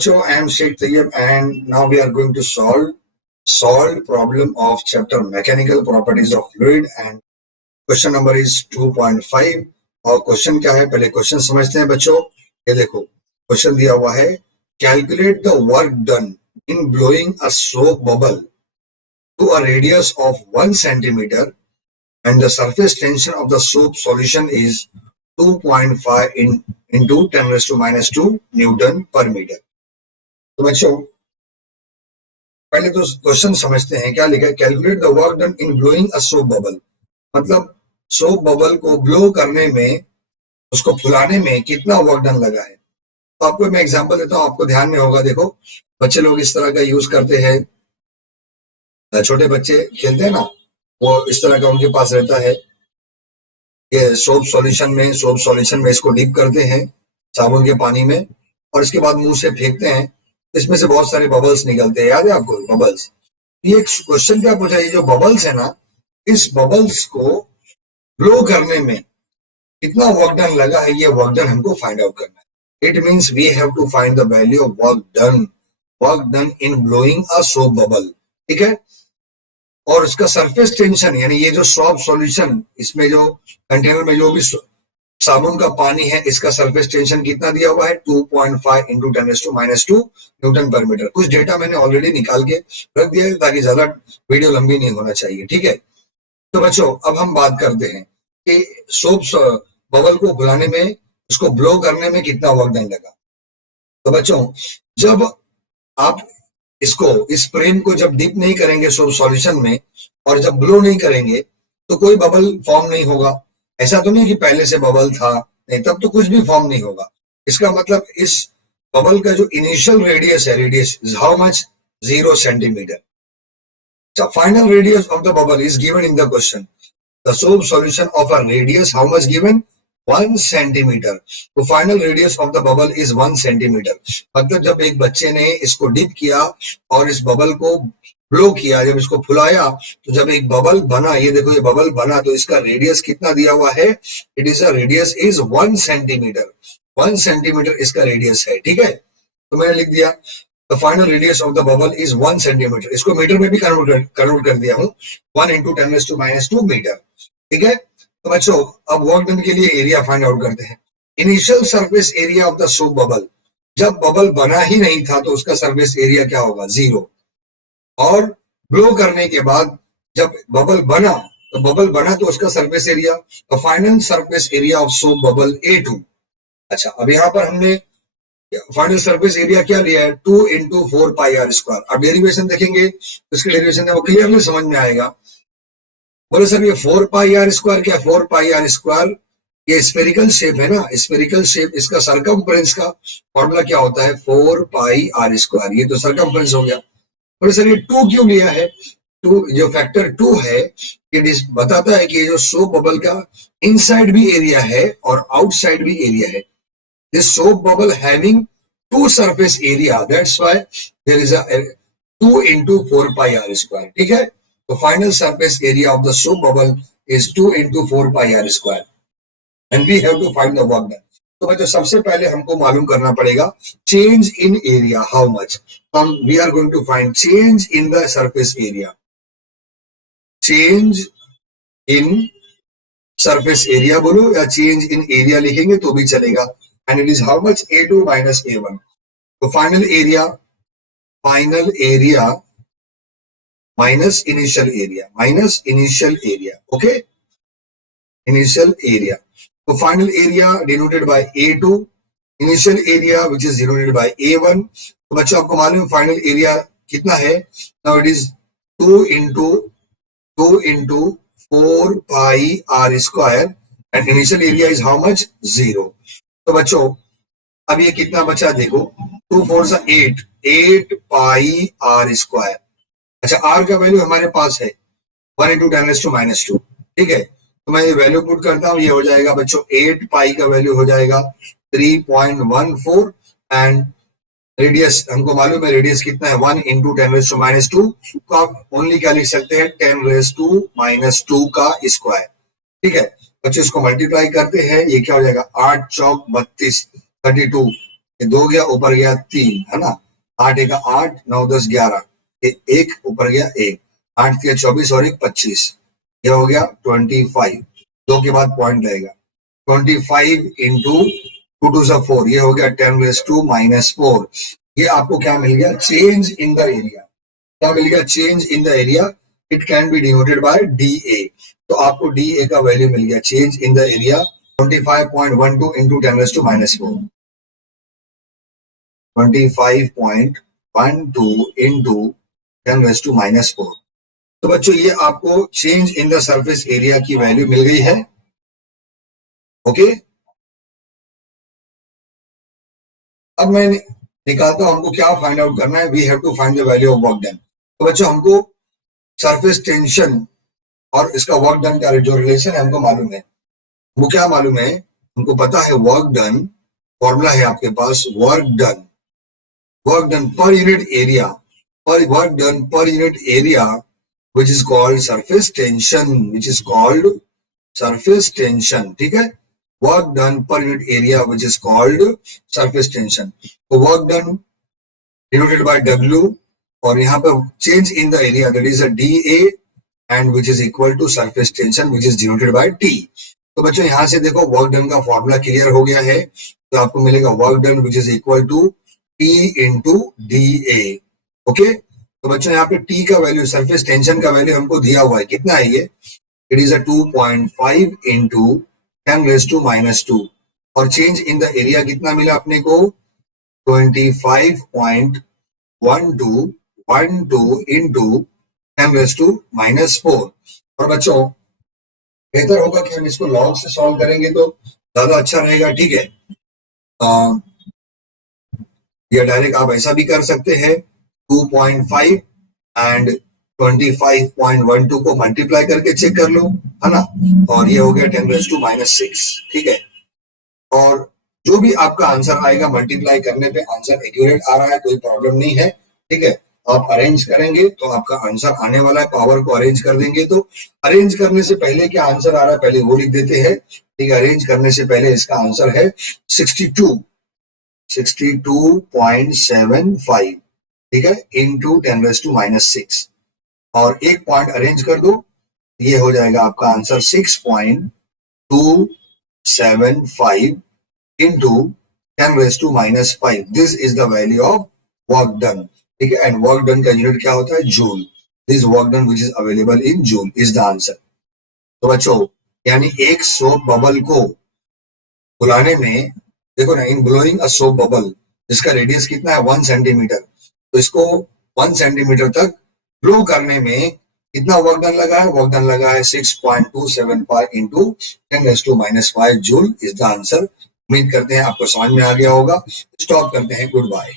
बच्चों, I am Sheikh Tayyib and now we are going to solve problem of chapter mechanical properties of fluid and question number is 2.5 और question क्या है, पहले question समझते हैं बच्चों। ये देखो क्वेश्चन दिया हुआ है, calculate the work done in blowing a soap bubble to a radius of 1 centimeter and the surface tension of the soap solution is 2.5 into 10 raised to minus 2 Newton per meter। तो बच्चों पहले तो question समझते हैं। क्या लिखा है, calculate the work done in blowing a soap bubble, मतलब सोप बबल को ब्लो करने में, उसको फुलाने में कितना वर्क डन लगा है। तो आपको मैं एग्जांपल देता हूँ, आपको ध्यान में होगा। देखो बच्चे लोग इस तरह का यूज करते हैं, छोटे बच्चे खेलते हैं ना, वो इस तरह का उनके पास रहता है। ये सोप सॉल्यूशन में इसको डिप करते हैं साबुन के पानी में और इसके बाद मुंह से फेंकते हैं, इसमें से बहुत सारे बबल्स निकलते हैं। याद है आपको बबल्स? ये क्वेश्चन क्या पूछा, ये जो बबल्स है ना, इस बबल्स को ब्लो करने में कितना वर्क डन लगा है, ये वर्क डन हमको फाइंड आउट करना है। It means we have to find the value of work done in blowing a soap bubble, ठीक है। और इसका सरफेस टेंशन, यानी ये जो सोप सॉल्यूशन, इसमें जो कंटेनर में जो भी साबुन का पानी है, इसका सरफेस टेंशन कितना दिया हुआ है, 2.5 into 10⁻²⁰ न्यूटन पर मीटर। कुछ डेटा मैंने ऑलरेडी निकाल के रख दिया है ताकि ज्यादा वीडियो लंबी नहीं होना चाहिए, ठीक है। तो बच्चों अब हम बात करते हैं कि सोप बबल को फुलाने में, उसको ब्लो करने में कितना वर्क डन लगा। तो बच्चों जब आप इस फ्रेम को जब डिप नहीं करेंगे सोप सॉल्यूशन में और जब ब्लो नहीं करेंगे तो कोई बबल फॉर्म नहीं होगा। ऐसा तो नहीं कि पहले से बबल था, नहीं, तब तो कुछ भी फॉर्म नहीं होगा। इसका मतलब इस बबल का जो इनिशियल रेडियस है, radius is how much, 0 centimeter। Final radius of the bubble is given in the question. The soap solution of a radius how much given, 1 centimeter। तो final radius of the bubble is 1 centimeter। मतलब जब एक बच्चे ने इसको dip किया और इस बबल को ब्लो किया, जब इसको फुलाया, तो जब एक बबल बना, ये देखो ये बबल बना, तो इसका रेडियस कितना दिया हुआ है, it is a radius is 1 centimeter। 1 centimeter इसका रेडियस है, ठीक है। तो मैंने लिख दिया the final radius of the bubble is 1 centimeter। इसको मीटर में भी कन्वर्ट कर दिया हूं, 1 into 10⁻² मीटर, ठीक है। तो बच्चों अब वर्क डन के लिए एरिया फाइंड आउट करते हैं। Initial surface area of the soap bubble, जब बबल बना ही नहीं था तो उसका सरफेस एरिया क्या होगा, 0। और ब्लो करने के बाद जब बबल बना, तो उसका सरफेस एरिया, तो final surface area of soap bubble A2। अच्छा, अब यहाँ पर हमने फाइनल सरफेस एरिया क्या लिया है, 2 into 4πr²। अब डेरिवेशन देखेंगे तो इसके डेरिवेशन है वो क्लियरली समझ में आएगा। बोले सर ये 4πr², क्या 4πr², ये स्फेरिकल शेप है ना, स्फेरिकल शेप, इसका सरकमफ्रेंस का फॉर्मूला क्या होता है, 4πr²। ये तो सरकमफ्रेंस हो गया। बोले सर ये 2 क्यों लिया है, 2 जो फैक्टर 2 है, ये बताता है कि ये जो सोप बबल का इनसाइड भी एरिया है और आउटसाइड भी एरिया है। This soap bubble having 2 surface area, that's why there is a 2 into 4πr², ठीक है। तो final surface area of the soap bubble is 2 into 4πr² and we have to find the work done. तो बच्चों सबसे पहले हमको मालूम करना पड़ेगा change in area, how much. हम we are going to find change in the surface area, change in surface area बोलो या चेंज इन एरिया लिखेंगे तो भी चलेगा। And it is how much, A2 minus A1। तो final area minus initial area, okay, initial area. तो final area denoted by A2, initial area which is denoted by A1। तो बच्चों आपको मालूम है फाइनल एरिया कितना है, now it is 2 into 4πr² and initial area is how much, 0। तो बच्चों अब ये कितना बचा देखो, 2 4 8, 8πr²। अच्छा, r का वैल्यू हमारे पास है 1 into 10⁻², ठीक है। तो मैं ये वैल्यू पुट करता हूँ, ये हो जाएगा बच्चों 8 पाई का वैल्यू हो जाएगा 3.14 एंड रेडियस हमको मालूम है, रेडियस कितना है 1 into 10⁻²। तो आप ओनली क्या लिख सकते हैं, 10⁻² का स्क्वायर, ठीक है। बच्चों इसको मल्टीप्लाई करते हैं, ये क्या हो जाएगा, 8 चौक 32, 32 ये 2 गया, ऊपर गया 3, है ना। 8 एक 8, 9 10 11, ये 1 ऊपर गया 1, 8 के 24 और 1 25, ये हो गया 25, 2 के बाद पॉइंट रहेगा, 25 इंटू 2 टू 4, ये हो गया 10⁻⁻⁴। ये आपको क्या मिल गया, चेंज इन द एरिया। क्या मिल गया, change in the area. It can be denoted by DA। तो आपको DA का वैल्यू मिल गया, change in the area 25.12 into 10⁻⁴, 25.12 into 10⁻⁻⁴। तो बच्चों ये आपको change in the surface area की वैल्यू मिल गई है। ओके, अब मैं निकालता हूं, हमको क्या फाइंड आउट करना है, we have to find the value of work done. तो बच्चों हमको सरफेस टेंशन और इसका वर्क डन का जो रिलेशन है हमको मालूम है। वो क्या मालूम है, हमको पता है वर्क डन, फॉर्मूला है आपके पास, work done per unit area, पर work done per unit area which is called surface tension, which is called surface tension, ठीक है। Work done per unit area which is called surface tension। तो work done denoted by W, और यहाँ पर change in the area that is a DA and which is equal to surface tension which is denoted by T। तो बच्चों यहाँ से देखो work done का फॉर्मूला क्लियर हो गया है। तो आपको मिलेगा work done which is equal to T into DA। Okay, तो बच्चों यहाँ पे T का वैल्यू, सरफेस टेंशन का वैल्यू हमको दिया हुआ है, कितना है ये, इट इज अ 2.5 इंटू 10⁻⁻², और चेंज इन द एरिया कितना मिला अपने को, 25.12 इंटू 10⁻⁻⁴। और बच्चों बेहतर होगा कि हम इसको लॉग से सॉल्व करेंगे तो ज्यादा अच्छा रहेगा, ठीक है। या डायरेक्ट आप ऐसा भी कर सकते हैं, 2.5 एंड 25.12 को मल्टीप्लाई करके चेक कर लो, है ना, और ये हो गया 10⁻⁻⁶, ठीक है। और जो भी आपका आंसर आएगा मल्टीप्लाई करने पे आंसर एक्यूरेट आ रहा है, कोई प्रॉब्लम नहीं है, ठीक है। आप अरेंज करेंगे तो आपका आंसर आने वाला है, पावर को अरेंज कर देंगे। तो अरेंज करने से पहले क्या आंसर आ रहा है पहले वो लिख देते हैं, ठीक है। अरेंज करने से पहले इसका आंसर है 62.75, ठीक है, इंटू 10⁻⁻⁶, और एक पॉइंट अरेंज कर दो, ये हो जाएगा आपका answer 6.275 into 10⁻⁻⁵। This is the value of work done, ठीक है। एंड वर्क डन का यूनिट क्या होता है, joule. This work done which is available in joule is the answer. तो बच्चों यानी एक सोप बबल को बुलाने में, देखो ना, इन ब्लोइंग अ सोप बबल, जिसका रेडियस कितना है 1 सेंटीमीटर, तो इसको 1 सेंटीमीटर तक ब्लो करने में कितना वर्क डन लगा है, वर्क डन लगा है 6.275 into 10⁻⁻⁵ joule is the answer. उम्मीद करते हैं आपको समझ में आ गया होगा। स्टॉप करते हैं, गुड बाय।